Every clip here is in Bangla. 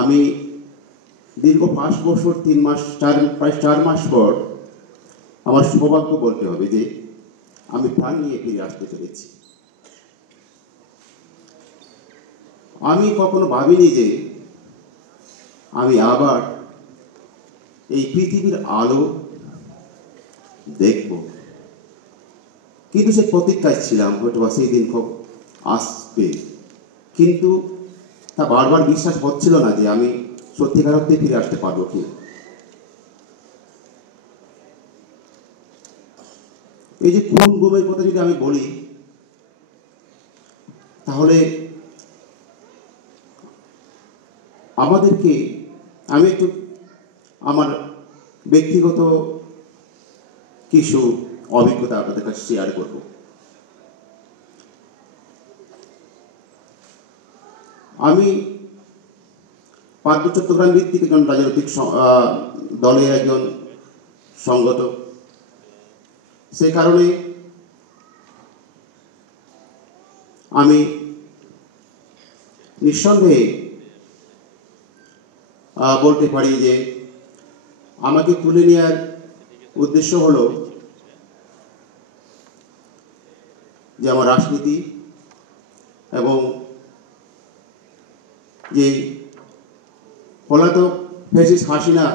আমি দীর্ঘ 5 বছর 3 মাস প্রায় 4 মাস পর আমার সৌভাগ্য বলতে হবে যে আমি প্রাণ নিয়ে ফিরে আসতে পেরেছি। আমি কখনো ভাবিনি যে আমি আবার এই পৃথিবীর আলো দেখব, কিন্তু সে প্রতীক্ষায় ছিলাম হয়তো সেই দিন খুব আসবে, কিন্তু তা বারবার বিশ্বাস হচ্ছিল না যে আমি সত্যিকার অর্থে ফিরে আসতে পারবো কি। এই যে কোন গুমের কথা যদি আমি বলি, তাহলে আমাদেরকে আমি একটু আমার ব্যক্তিগত কিছু অভিজ্ঞতা আপনাদের কাছে শেয়ার করব। আমি পার্বত্য চট্টগ্রাম ভিত্তিক একজন রাজনৈতিক দলের একজন সংগঠক। সেই কারণে আমি নিঃসন্দেহে বলতে পারি যে আমাকে তুলে নেওয়ার উদ্দেশ্য হলো যে আমার রাজনীতি এবং যে পলাতক ফ্যাসিস্ট হাসিনা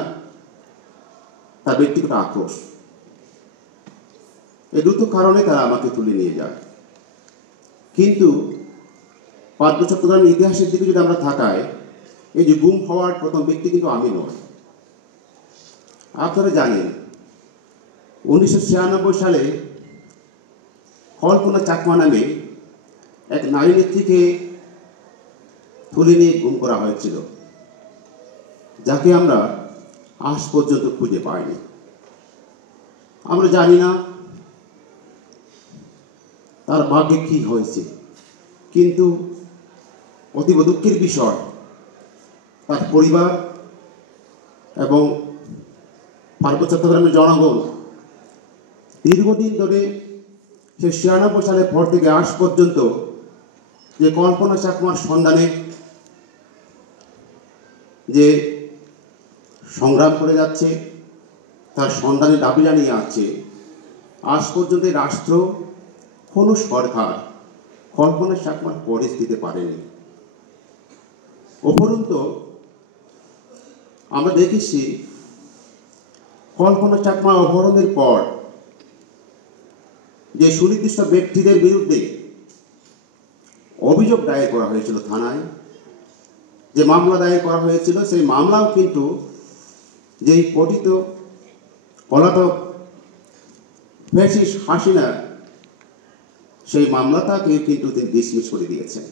তার ব্যক্তিগত আক্রোশ, এই দুটো কারণে তারা আমাকে তুলে নিয়ে যায়। কিন্তু পার্বত্য চট্টগ্রামের ইতিহাসের দিকে যদি আমরা তাকাই, এই যে গুম হওয়ার প্রথম ব্যক্তি কিন্তু আমি নয়। আপনারা জানেন 1996 সালে কল্পনা চাকমা নামে এক নারী নেত্রীকে তুলে নিয়ে গুম করা হয়েছিল, যাকে আমরা আজ পর্যন্ত খুঁজে পাইনি। আমরা জানি না তার ভাগ্যে কি হয়েছে, কিন্তু অতীব দুঃখের বিষয় তার পরিবার এবং পার্বত্য চট্টগ্রামের জনগণ দীর্ঘদিন ধরে সে 96 সালের পর থেকে আজ পর্যন্ত যে কল্পনা চাকমার সন্ধানে যে সংগ্রাম করে যাচ্ছে, তার সন্ধানে দাবি জানিয়ে আসছে, আজ পর্যন্ত রাষ্ট্র কোনো সরকার কল্পনা চাকমার পরিস দিতে পারেনি। উপরন্ত আমরা দেখেছি কল্পনা চাকমা অপহরণের পর যে সুনির্দিষ্ট ব্যক্তিদের বিরুদ্ধে অভিযোগ দায়ের করা হয়েছিল থানায়, যে মামলা দায়ের করা হয়েছিল, সেই মামলাও কিন্তু যেই পতিত পলাতক ফ্যাসিস্ট হাসিনা, সেই মামলাটাকে কিন্তু তিনি ডিসমিস করে দিয়েছেন।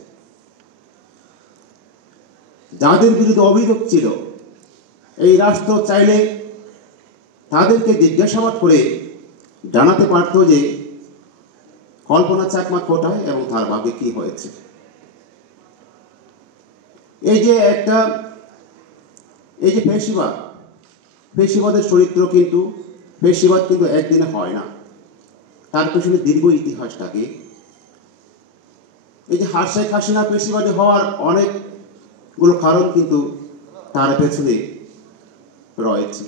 যাদের বিরুদ্ধে অভিযোগ ছিল, এই রাষ্ট্র চাইলে তাদেরকে জিজ্ঞাসাবাদ করে জানাতে পারত যে কল্পনা চাকমা কোথায় এবং তার ভাগ্যে কি হয়েছে। এই যে ফেসিবাদের চরিত্র, কিন্তু ফেসিবাদ কিন্তু একদিনে হয় না, তার পেছনে দীর্ঘ ইতিহাস থাকে। এই যে শেখ হাসিনা ফেসিবাদী হওয়ার অনেকগুলো কারণ কিন্তু তার পেছনে রয়েছে।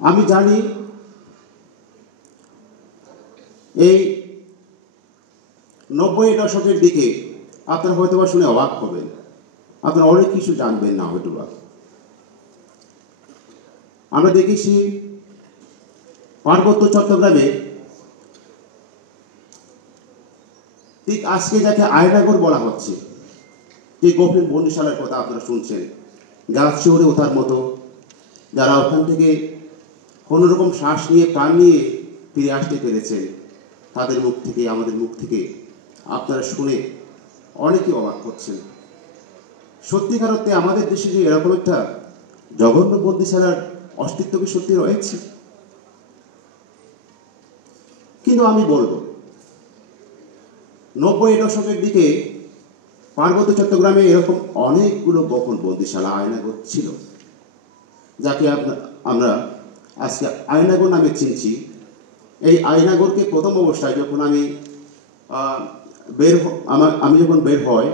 আমি জানি এই 90-এর দশকের দিকে আপনারা হয়তো বা শুনে অবাক হবেন, আপনারা অনেক কিছু জানবেন না হয়তো বা। আমরা দেখেছি পার্বত্য চট্টগ্রামে ঠিক আজকে যাকে আয়নাগর বলা হচ্ছে, যে গভীর বন্দিশালার কথা আপনারা শুনছেন, গাছ চড়ে ওঠার মতো, যারা ওখান থেকে কোনো রকম শ্বাস নিয়ে প্রাণ নিয়ে ফিরে আসতে পেরেছেন, তাদের মুখ থেকে, আমাদের মুখ থেকে আপনারা শুনে অনেকে অবাক করছেন। সত্যিকার অর্থে আমাদের দেশে যে এরকম একটা জঘন্য বন্দিশালার অস্তিত্ব কি সত্যি রয়েছে? কিন্তু আমি বলবো 90-এর দশকের দিকে পার্বত্য চট্টগ্রামে এরকম অনেকগুলো গোপন বন্দিশালা, আয়নাগর ছিল, যাকে আমরা আজকে আয়নাগর নামে চিনছি। এই আয়নাগরকে প্রথম অবস্থায় যখন আমি আমি যখন বের হই,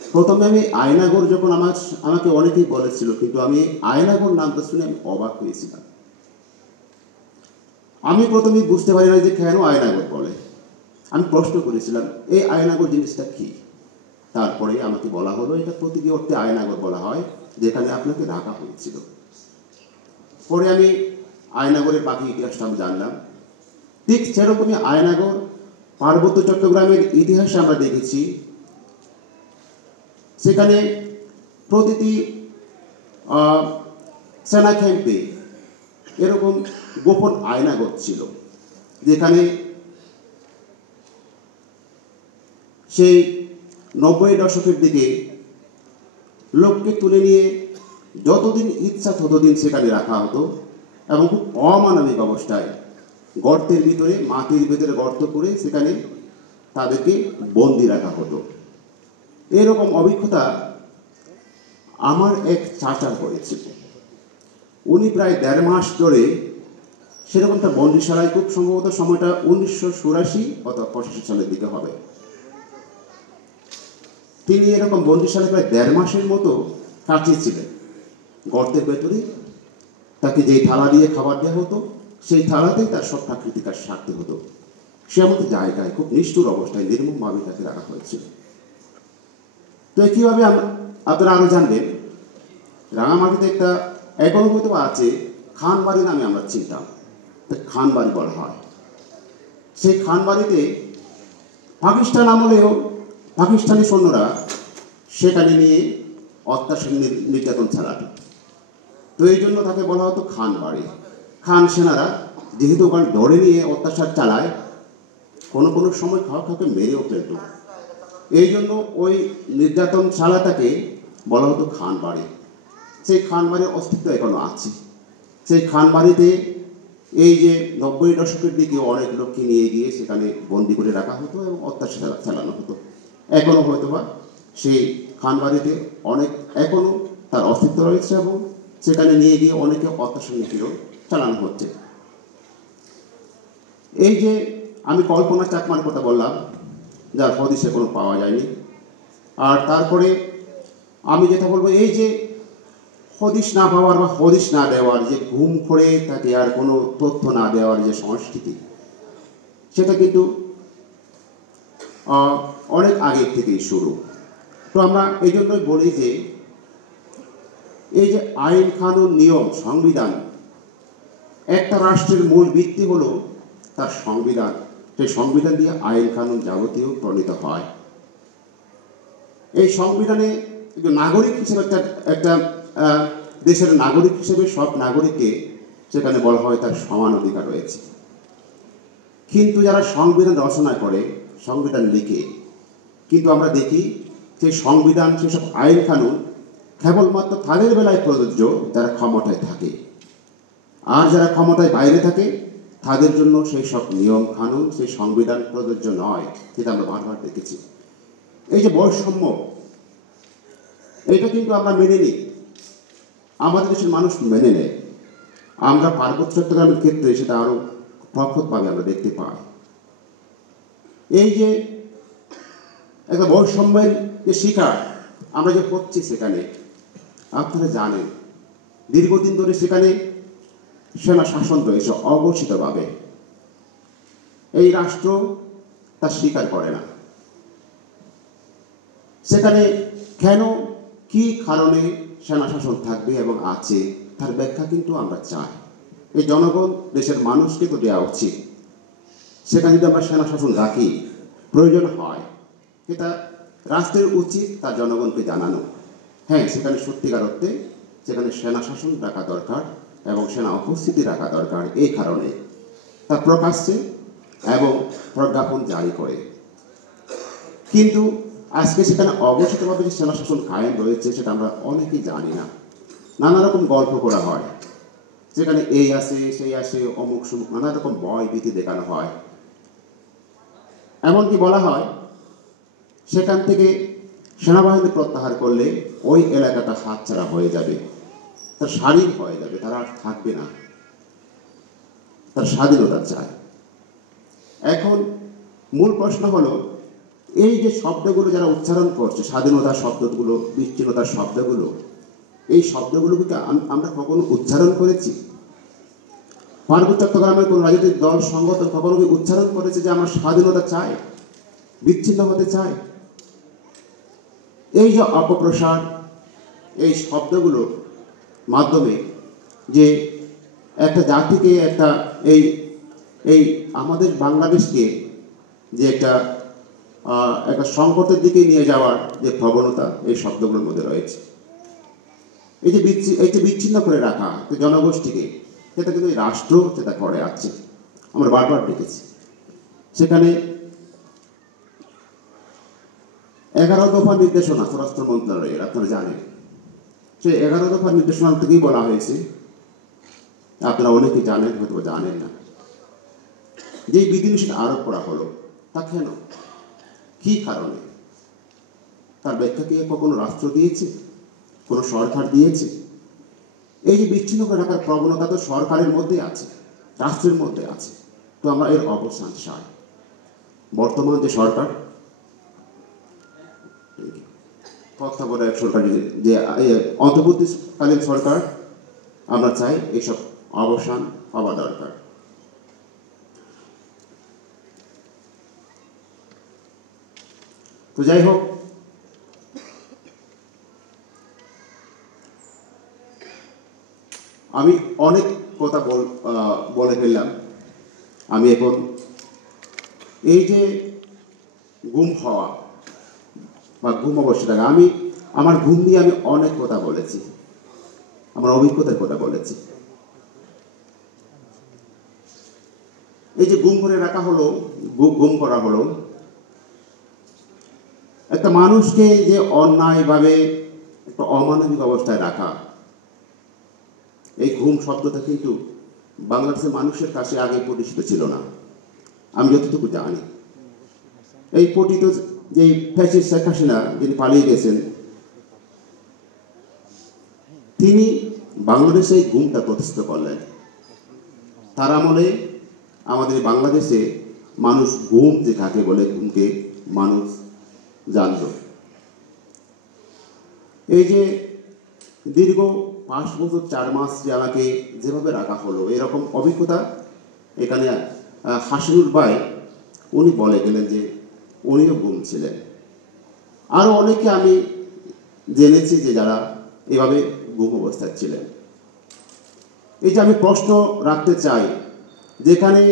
প্রথমে আমি আয়নাগর যখন আমাকে অনেকেই বলেছিল, কিন্তু আমি আয়নাগর নামটা শুনে আমি অবাক হয়েছিলাম। আমি প্রথমেই বুঝতে পারি না যে কেন আয়নাগর বলে। আমি প্রশ্ন করেছিলাম এই আয়নাগর জিনিসটা কি। তারপরে আমাকে বলা হলো এটা প্রতীকী অর্থে আয়নাগর বলা হয়, যেখানে আপনাকে রাখা হয়েছিল। পরে আমি আয়নাগরের বাকি ইতিহাসটা আমি জানলাম। ঠিক সেরকমই আয়নাগর পার্বত্য চট্টগ্রামের ইতিহাসে আমরা দেখেছি, সেখানে প্রতিটি সেনা ক্যাম্পে এরকম গোপন আয়নাগর ছিল, যেখানে সেই 90 দশকের দিকে লোককে তুলে নিয়ে যতদিন ইচ্ছা ততদিন সেখানে রাখা হতো, এবং খুব অমানবিক অবস্থায় গর্তের ভিতরে, মাটির ভিতরে গর্ত করে সেখানে তাদেরকে বন্দি রাখা হতো। এরকম অভিজ্ঞতা আমার এক চাচার হয়েছিল। উনি প্রায় 1.5 মাস ধরে সেরকমটা বন্দিশালায়, খুব সম্ভবত সময়টা 1984 অথবা 85 সালের দিকে হবে, তিনি এরকম বন্দিশালায় প্রায় 1.5 মাসের মতো কাটিয়েছিলেন। গর্তের ভেতরে তাকে যেই থালা দিয়ে খাবার দেওয়া হতো, সেই থালাতেই তার সব প্রাকৃতিক কাজ সারতে হতো। সে আমাদের জায়গায় খুব নিষ্ঠুর অবস্থায় নির্মমভাবে তাকে রাখা হয়েছিল। তো কীভাবে আপনারা আরও জানবেন, রাঙামাটিতে একটা এখনো হয়তো আছে খানবাড়ি নামে আমরা চিনতাম, খানবাড়ি বলা হয়। সেই খানবাড়িতে পাকিস্তান আমলেও পাকিস্তানি সৈন্যরা সেখানে নিয়ে অত্যাচার নির্যাতন চালাতো। তো এই জন্য তাকে বলা হতো খানবাড়ি। খান সেনারা যেহেতু ওখানে ধরে নিয়ে অত্যাচার চালায়, কোনো কোনো সময় কাউকে মেরেও ফেলত। এই জন্য ওই নির্যাতন চালাটাকে বলা হতো খানবাড়ি। সেই খানবাড়ির অস্তিত্ব এখনো আছে। সেই খানবাড়িতে এই যে 90 দশকের দিকে অনেক লোককে নিয়ে গিয়ে সেখানে বন্দি করে রাখা হতো এবং অত্যাচার চালানো হতো। এখনও হয়তোবা সেই খানবাড়িতে অনেক এখনও তার অস্তিত্ব রয়েছে, এবং সেখানে নিয়ে গিয়ে অনেকে অত্যাচার নিপীড়ন চালানো হচ্ছে। এই যে আমি কল্পনা চাকমার কথা বললাম, যার হদিস এখনো পাওয়া যায়নি। আর তারপরে আমি যেটা বলবো, এই যে হদিস না পাওয়ার বা হদিস না দেওয়ার, যে ঘুম করে তাকে আর কোনো তথ্য না দেওয়ার যে সংস্কৃতি, সেটা কিন্তু অনেক আগের থেকেই শুরু। তো আমরা এই জন্যই বলি যে এই যে আইন কানুন নিয়ম সংবিধান, একটা রাষ্ট্রের মূল ভিত্তি হলো তার সংবিধান। সেই সংবিধান দিয়ে আইন কানুন যাবতীয় প্রণীত হয়। এই সংবিধানে নাগরিক হিসেবে একটা দেশের নাগরিক হিসেবে সব নাগরিককে সেখানে বলা হয় তার সমান অধিকার রয়েছে। কিন্তু যারা সংবিধান রচনা করে, সংবিধান লিখে, কিন্তু আমরা দেখি সেই সংবিধান, সেসব আইন কানুন কেবলমাত্র তাদের বেলায় প্রযোজ্য যারা ক্ষমতায় থাকে, আর যারা ক্ষমতায় বাইরে থাকে তাদের জন্য সেই সব নিয়ম কানুন, সেই সংবিধান প্রযোজ্য নয়। সেটা আমরা বারবার দেখেছি। এই যে বৈষম্য, এটা কিন্তু আমরা মেনে নিই, আমাদের দেশের মানুষ মেনে নেয়। আমরা পার্বত্য চট্টগ্রামের ক্ষেত্রে সেটা আরও প্রখরভাবে আমরা দেখতে পাই। এই যে একটা বৈষম্যের যে শিকার আমরা যে হচ্ছি, সেখানে আপনারা জানেন দীর্ঘদিন ধরে সেখানে সেনা শাসন রয়েছে অঘোষিতভাবে। এই রাষ্ট্র তা স্বীকার করে না। সেখানে কেন, কি কারণে সেনা শাসন থাকবে এবং আছে, তার ব্যাখ্যা কিন্তু আমরা চাই। এই জনগণ, দেশের মানুষকে তো দেওয়া উচিত। সেখানে যদি আমরা সেনা শাসন রাখি, প্রয়োজন হয়, এটা রাষ্ট্রের উচিত তার জনগণকে জানানো। হ্যাঁ, সেখানে সত্যিকার অর্থে সেখানে সেনা শাসন রাখা দরকার এবং সেনা উপস্থিতি রাখা দরকার, এই কারণে তা প্রকাশ্যে এবং প্রজ্ঞাপন জারি করে। কিন্তু আজকে সেখানে অঘোষিতভাবে যে সেনা শাসন কায়েম রয়েছে, সেটা আমরা অনেকেই জানি না। নানা রকম গল্প করা হয়, সেখানে এই আসে, সেই আসে, অমুক সমুক, নানা রকম ভয় ভীতি দেখানো হয়। এমনকি বলা হয় সেখান থেকে সেনাবাহিনী প্রত্যাহার করলে ওই এলাকাটা হাতছাড়া হয়ে যাবে, তার স্বাধীন হয়ে যাবে, তারা আর থাকবে না, তার স্বাধীনতা চায়। এখন মূল প্রশ্ন হলো, এই যে শব্দগুলো যারা উচ্চারণ করছে, স্বাধীনতার শব্দগুলো, বিচ্ছিন্নতার শব্দগুলো, এই শব্দগুলোকে আমরা কখনো উচ্চারণ করেছি? পার্বত্য চট্টগ্রামের কোন রাজনৈতিক দল সংগঠন কখনো কি উচ্চারণ করেছে যে আমরা স্বাধীনতা চাই, বিচ্ছিন্ন হতে চাই? এই যে অপপ্রসার, এই শব্দগুলোর মাধ্যমে যে একটা জাতিকে একটা এই এই আমাদের বাংলাদেশকে যে একটা একটা সংকটের দিকে নিয়ে যাওয়ার যে প্রবণতা এই শব্দগুলোর মধ্যে রয়েছে। এই যে বিচ্ছিন্ন করে রাখা জনগোষ্ঠীকে, সেটা কিন্তু এই রাষ্ট্র সেটা করে আছে, আমরা বারবার দেখেছি। সেখানে 11 দফা নির্দেশনা স্বরাষ্ট্র মন্ত্রণালয়ের, আপনারা জানেন, সেই 11 দফা নির্দেশনা থেকেই বলা হয়েছে, আপনারা অনেকে জানেন, হয়তো জানেন না, যে বিধিনিষেধ আরোপ করা হলো তা কেন, কি কারণে, তার ব্যাখ্যা কি কখনো রাষ্ট্র দিয়েছে, কোনো সরকার দিয়েছে? এই যে বিচ্ছিন্ন করে রাখার প্রবণতা তো সরকারের মধ্যে আছে, রাষ্ট্রের মধ্যে আছে। তো আমরা এর অবসান চাই। বর্তমান যে সরকার, তত্ত্বাবধায়ক সরকার, যে অন্তর্বর্তীকালীন সরকার, আমরা চাই এইসব অবসান হওয়া দরকার। তো যাই হোক, আমি অনেক কথা বলে ফেললাম। আমি এখন এই যে গুম হওয়া বা ঘুম অবশ্যই থাকা, আমি আমার ঘুম দিয়ে আমি অনেক কথা বলেছি, আমার অভিজ্ঞতার কথা বলেছি। এই যে গুম করে রাখা হলো, গুম করা হলো, একটা মানুষকে যে অন্যায়ভাবে একটা অমানবিক অবস্থায় রাখা, এই ঘুম শব্দটা কিন্তু বাংলাদেশের মানুষের কাছে আগে পরিচিত ছিল না, আমি যতটুকু জানি। এই পতিত যে ফ্যাসিস্ট শেখ হাসিনা, যিনি পালিয়ে গেছেন, তিনি বাংলাদেশে এই ঘুমটা প্রতিষ্ঠিত করলেন। তার আমলে আমাদের বাংলাদেশে মানুষ ঘুম যে কাকে বলে, ঘুমকে মানুষ জানল। এই যে দীর্ঘ 5 বছর 4 মাস যে আমাকে যেভাবে রাখা হলো, এরকম অভিজ্ঞতা এখানে হাসিনুর ভাই উনি বলে গেলেন যে উনিও ঘুম ছিলেন। আরও অনেকে আমি জেনেছি যে যারা এভাবে ঘুম অবস্থায় ছিলেন। এই যে আমি প্রশ্ন রাখতে চাই, যেখানে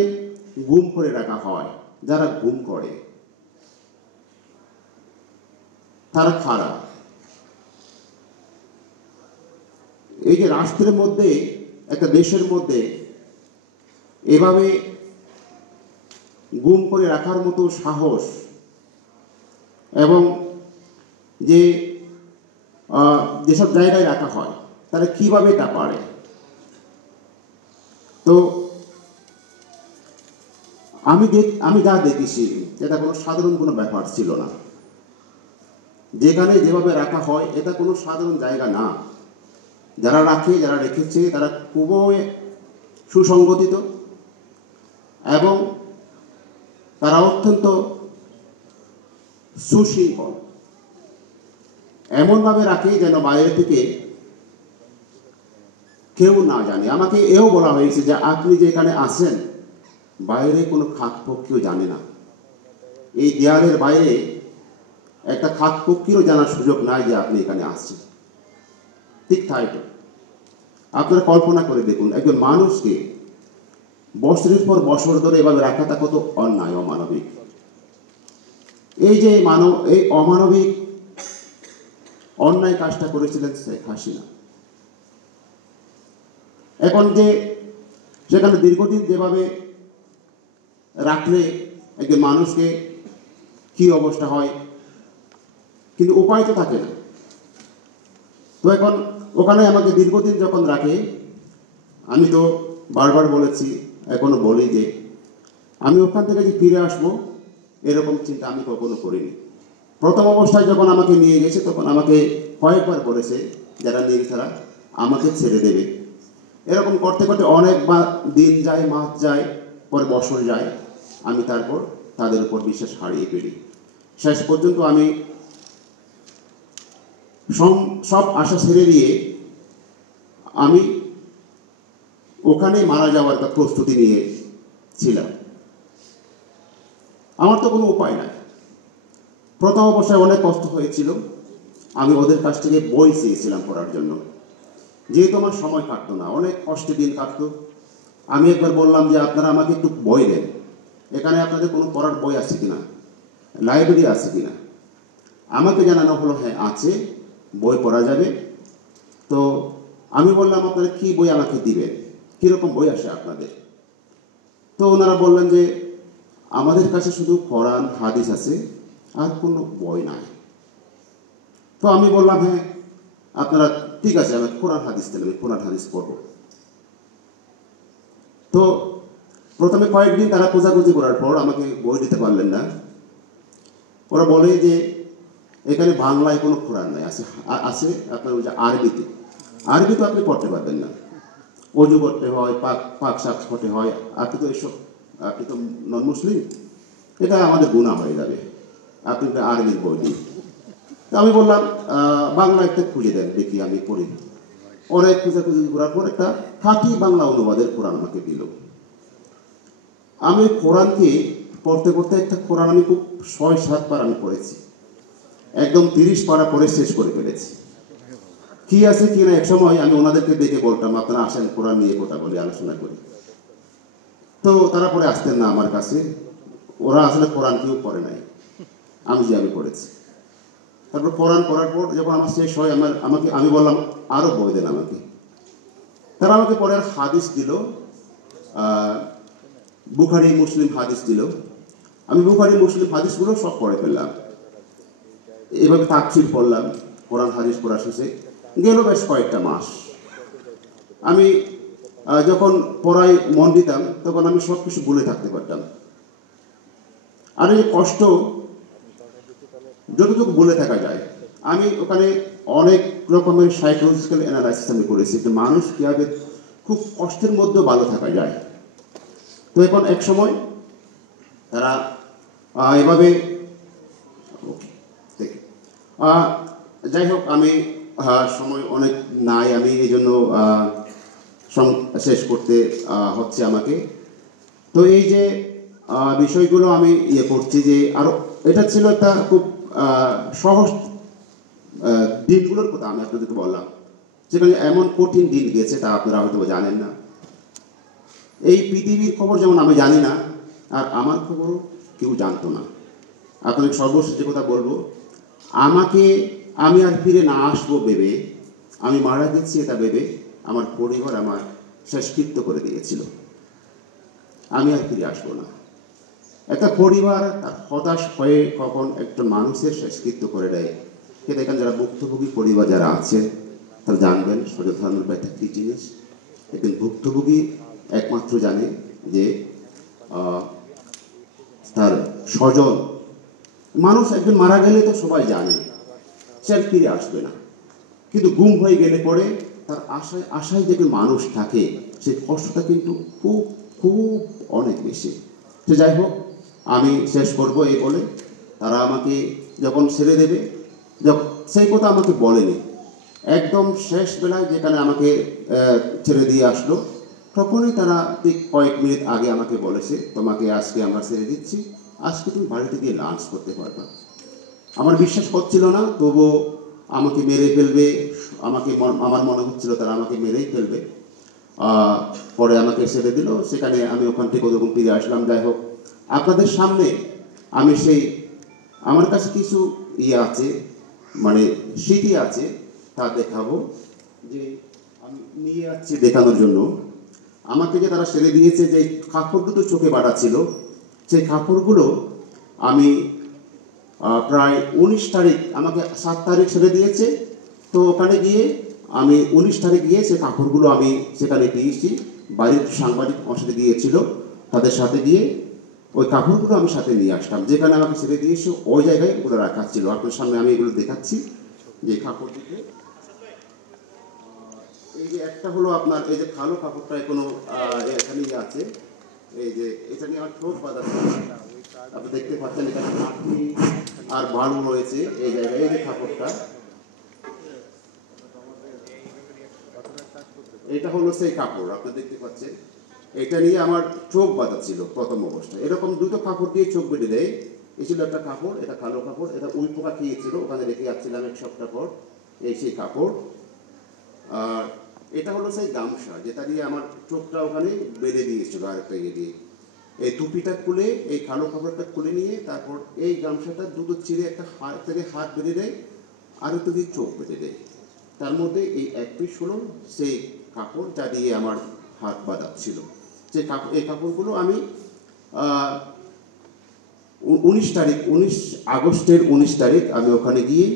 গুম করে রাখা হয়, যারা গুম করে তারা খারাপ। এই যে রাষ্ট্রের মধ্যে, একটা দেশের মধ্যে এভাবে গুম করে রাখার মতো সাহস এবং যে যেসব জায়গায় রাখা হয়, তারা কিভাবে এটা পারে? তো আমি যা দেখেছি, এটা কোনো সাধারণ কোনো ব্যাপার ছিল না। যেখানে যেভাবে রাখা হয়, এটা কোনো সাধারণ জায়গা না। যারা রেখেছে তারা খুবই সুসংগঠিত এবং তারা অত্যন্ত সুশৃঙ্খল। এমনভাবে রাখে যেন বাইরে থেকে কেউ না জানে। আমাকে এও বলা হয়েছে যে আপনি যে এখানে আসেন, বাইরে কোনো খাতপক্ষীও জানে না। এই দেয়ালের বাইরে একটা খাতপক্ষীরও জানার সুযোগ নাই যে আপনি এখানে আসছেন। ঠিক তাই তো, আপনারা কল্পনা করে দেখুন, একজন মানুষকে বছরের পর বছর ধরে এভাবে রাখাটা কত অন্যায়, অমানবিক। এই যে এই অমানবিক অন্যায় কাজটা করেছিলেন শেখ হাসিনা। এখন যে সেখানে দীর্ঘদিন যেভাবে রাখলে একজন মানুষকে কি অবস্থা হয়, কিন্তু উপায় তো থাকে না। তো এখন ওখানে আমাকে দীর্ঘদিন যখন রাখে, আমি তো বারবার বলেছি, এখনো বলি যে আমি ওখান থেকে যে ফিরে আসবো এরকম চিন্তা আমি কখনো করিনি। প্রথম অবস্থায় যখন আমাকে নিয়ে গেছে, তখন আমাকে কয়েকবার বলেছে যারা নিয়ে তারা আমাকে ছেড়ে দেবে। এরকম করতে করতে অনেকবার দিন যায়, মাস যায়, পরে বছর যায়, আমি তারপর তাদের উপর বিশ্বাস হারিয়ে ফেলি। শেষ পর্যন্ত আমি সব আশা ছেড়ে দিয়ে আমি ওখানে মারা যাওয়ার একটা প্রস্তুতি নিয়ে ছিলাম। আমার তো কোনো উপায় নাই। প্রথম অবস্থায় অনেক কষ্ট হয়েছিল। আমি ওদের কাছ থেকে বই চেয়েছিলাম পড়ার জন্য, যেহেতু আমার সময় কাটতো না, অনেক কষ্টে দিন কাটতো। আমি একবার বললাম যে আপনারা আমাকে একটু বই দেন, এখানে আপনাদের কোনো পড়ার বই আছে কিনা, লাইব্রেরি আছে কিনা। আমাকে জানানো হলো হ্যাঁ আছে, বই পড়া যাবে। তো আমি বললাম আপনারা কী বই আমাকে দিবেন, কীরকম বই আসে আপনাদের। তো ওনারা বললেন যে আমাদের কাছে শুধু কোরআন হাদিস আছে, আর কোনো বই নাই। তো আমি বললাম হ্যাঁ আপনারা ঠিক আছে, আমি কোরআন হাদিস দিলে আমি কোরআন হাদিস পড়ব। তো প্রথমে কয়েকদিন তারা খোঁজাখুঁজি করার পর আমাকে বই দিতে পারলেন না। ওরা বলে যে এখানে বাংলায় কোনো কোরআন নাই, আছে আছে আপনার ওই যে আরবিতে। আরবি তো আপনি পড়তে পারবেন না, অজু করতে হয়, পাক শাক করতে হয়। আপনি তো এসব, আপনি তো নন মুসলিম, এটা আমাদের গুনাহ হয়ে যাবে, আপনি তো আরবির বই দিন। তো আমি বললাম বাংলা একটা খুঁজে দেন দেখি আমি পড়ি। অনেক খোঁজাখুঁজি করার পর একটা খাঁটি বাংলা অনুবাদের কোরআন আমাকে দিল। আমি কোরআনকে পড়তে পড়তে একটা কোরআন আমি খুব ৬-৭ বার আমি পড়েছি, একদম 30 পারা পড়ে শেষ করে ফেলেছি। কি আছে কি না এক সময় আমি ওনাদেরকে দেখে বলতাম আপনারা আসেন কোরআন নিয়ে কথা বলি, আলোচনা করি। তো তারা পরে আসতেন না আমার কাছে। ওরা আসলে কোরআন কেউ পড়ে নাই, আমি পড়েছি। তারপর কোরআন পড়ার পর যখন আমার শেষ হয় আমি বললাম আরও বই দেন আমাকে। তারা আমাকে পরে আর হাদিস দিল, বুখারি মুসলিম হাদিস দিল। আমি বুখারি মুসলিম হাদিসগুলো সব পড়ে ফেললাম। এভাবে তাফসীর পড়লাম, কোরআন হাদিস পড়া শেষে গেল বেশ কয়েকটা মাস। আমি যখন পড়ায় মন দিতাম তখন আমি সব কিছু ভুলে থাকতে পারতাম। আর এই কষ্ট যতটুকু ভুলে থাকা যায়, আমি ওখানে অনেক রকমের সাইকোলজিক্যাল অ্যানালাইসিস আমি করেছি যে মানুষ কীভাবে খুব কষ্টের মধ্যেও ভালো থাকা যায়। তো এখন এক সময় তারা এভাবে যাই হোক, আমি সময় অনেক নাই, আমি এই জন্য শেষ করতে হচ্ছে আমাকে। তো এই যে বিষয়গুলো আমি করছি যে আরও, এটা ছিল একটা খুব সহজ দিনগুলোর কথা আমি আপনাদেরকে বললাম, যেখানে এমন কঠিন দিন গেছে তা আপনারা হয়তো জানেন না। এই পৃথিবীর খবর যেমন আমি জানি না, আর আমার খবরও কেউ জানতো না। আপনাদের সর্বশেষ যে কথা বলবো, আমি আর ফিরে না আসবো ভেবে, আমি মারা গেছি এটা ভেবে আমার পরিবার আমার শেষকৃত্য করে দিয়েছিল। আমি আর ফিরে আসবো না। একটা পরিবার তার হতাশ হয়ে কখন একজন মানুষের শেষকৃত্য করে দেয়, সেটা এখানে যারা ভুক্তভোগী পরিবার যারা আছেন তারা জানবেন শরীর ধারণের ব্যথা কী জিনিস। একদিন ভুক্তভোগী একমাত্র জানে যে তার স্বজন মানুষ একজন মারা গেলে তো সবাই জানে সে আর ফিরে আসবে না, কিন্তু গুম হয়ে গেলে পরে তার আশায় যে মানুষ থাকে সেই কষ্টটা কিন্তু খুব খুব অনেক বেশি। তো যাই হোক, আমি শেষ করবো এই বলে তারা আমাকে যখন ছেড়ে দেবে, সেই কথা আমাকে বলেনি, একদম শেষ বেলায় যেখানে আমাকে ছেড়ে দিয়ে আসলো তখনই তারা ঠিক কয়েক মিনিট আগে আমাকে বলেছে তোমাকে আজকে আমরা ছেড়ে দিচ্ছি, আজকে তুমি বাড়িতে গিয়ে লাঞ্চ করতে পারবা। আমার বিশ্বাস হচ্ছিল না, তবুও আমাকে মেরে ফেলবে, আমার মনে হচ্ছিল তারা আমাকে মেরেই ফেলবে। পরে আমাকে ছেড়ে দিল, সেখানে আমি ওখান থেকে ওরকম ফিরে আসলাম। যাই হোক, আপনাদের সামনে আমি আমার কাছে কিছু আছে, মানে স্মৃতি আছে, তা দেখাবো, যে আমি নিয়ে যাচ্ছি দেখানোর জন্য। আমাকে যে তারা ছেড়ে দিয়েছে, যে কাপড় দুটো চোখে বাঁধা ছিল, সেই কাপড়গুলো আমি প্রায় 19 তারিখ, আমাকে 7 তারিখ ছেড়ে দিয়েছে। তো ওখানে গিয়ে আমি 19 তারিখ গিয়ে সে কাপড়গুলো আমি সেখানে পেয়েছি। বাড়ির সাংবাদিক আমার সাথে গিয়েছিল, তাদের সাথে গিয়ে ওই কাপড়গুলো আমি সাথে নিয়ে আসলাম। যেখানে আমাকে ছেড়ে দিয়েছে ওই জায়গায় ওগুলো রাখা ছিল। আপনার সামনে আমি এগুলো দেখাচ্ছি যে কাপড় দিকে। এই যে একটা হলো আপনার এই যে কালো কাপড়টা কোনো এখানেই আছে, এই যে এটা নিয়ে আমার ঠোঁট বাঁধা, আপনি দেখতে পাচ্ছেন এখানে আর বালু রয়েছে এই জায়গায়। এই যে কাপড়টা, এটা হলো সেই কাপড় আপনি দেখতে পাচ্ছেন। এটা নিয়ে আমার চোখ বাঁধা ছিল প্রথম অবস্থায়। এরকম দুটো কাপড় দিয়ে চোখ বেঁধে দেয়। এই ছিল একটা কাপড়, এটা কালো কাপড়, এটা উই পোকা খেয়েছিল, ওখানে রেখে যাচ্ছিলাম এক সপ্তাহ পর। এই সেই কাপড়। আর এটা হলো সেই গামছা যেটা দিয়ে আমার চোখটা ওখানে বেঁধে দিয়েছিল আরেকটা ইয়ে দিয়ে। এই টুপিটা খুলে, এই কালো কাপড়টা খুলে নিয়ে তারপর এই গামছাটা দুটো চিরে একটা হাত থেকে হাত বেঁধে দেয়, আর একটা দিয়ে চোখ বেঁধে দেয়। তার মধ্যে এই এক পিস হলো সেই কাপড় যা দিয়ে আমার হাত বাঁধা ছিল। যে কাপড়, এই কাপড়গুলো আমি 19 আগস্টের 19 তারিখ আমি ওখানে গিয়ে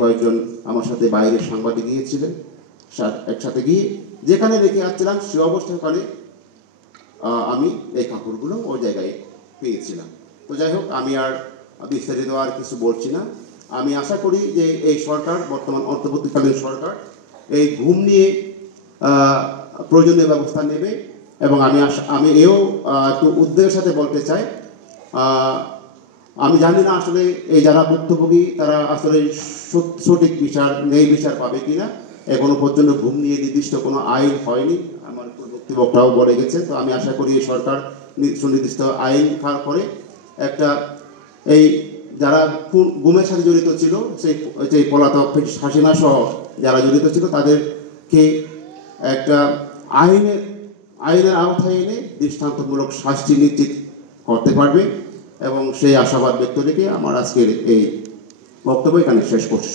কয়েকজন আমার সাথে বাইরের সাংবাদিক গিয়েছিলেন, একসাথে গিয়ে যেখানে রেখে আসছিলাম সে অবস্থায় ওখানে আমি এই কাপড়গুলো ওই জায়গায় পেয়েছিলাম। তো যাই হোক, আমি আর বিস্তারিত আর কিছু বলছি না। আমি আশা করি যে এই সরকার, বর্তমান অন্তর্বর্তীকালীন সরকার, এই ঘুম নিয়ে প্রয়োজনীয় ব্যবস্থা নেবে। এবং আমি এও একটু উদ্বেগের সাথে বলতে চাই, আমি জানি না আসলে এই যারা ভুক্তভোগী তারা আসলে সঠিক বিচার, বিচার পাবে কিনা। এখনো পর্যন্ত ঘুম নিয়ে নির্দিষ্ট কোনো আইন হয়নি, আমার বক্তাও বলে গেছে। তো আমি আশা করি এই সরকার সুনির্দিষ্ট আইন করে একটা, এই যারা গুমের সাথে জড়িত ছিল, সেই পলাতক হাসিনা সহ যারা জড়িত ছিল তাদেরকে একটা আইনের আওতায় এনে দৃষ্টান্তমূলক শাস্তি নিশ্চিত করতে পারবে। এবং সেই আশাবাদ ব্যক্ত রেখে আমার আজকের এই বক্তব্য এখানে শেষ করছি।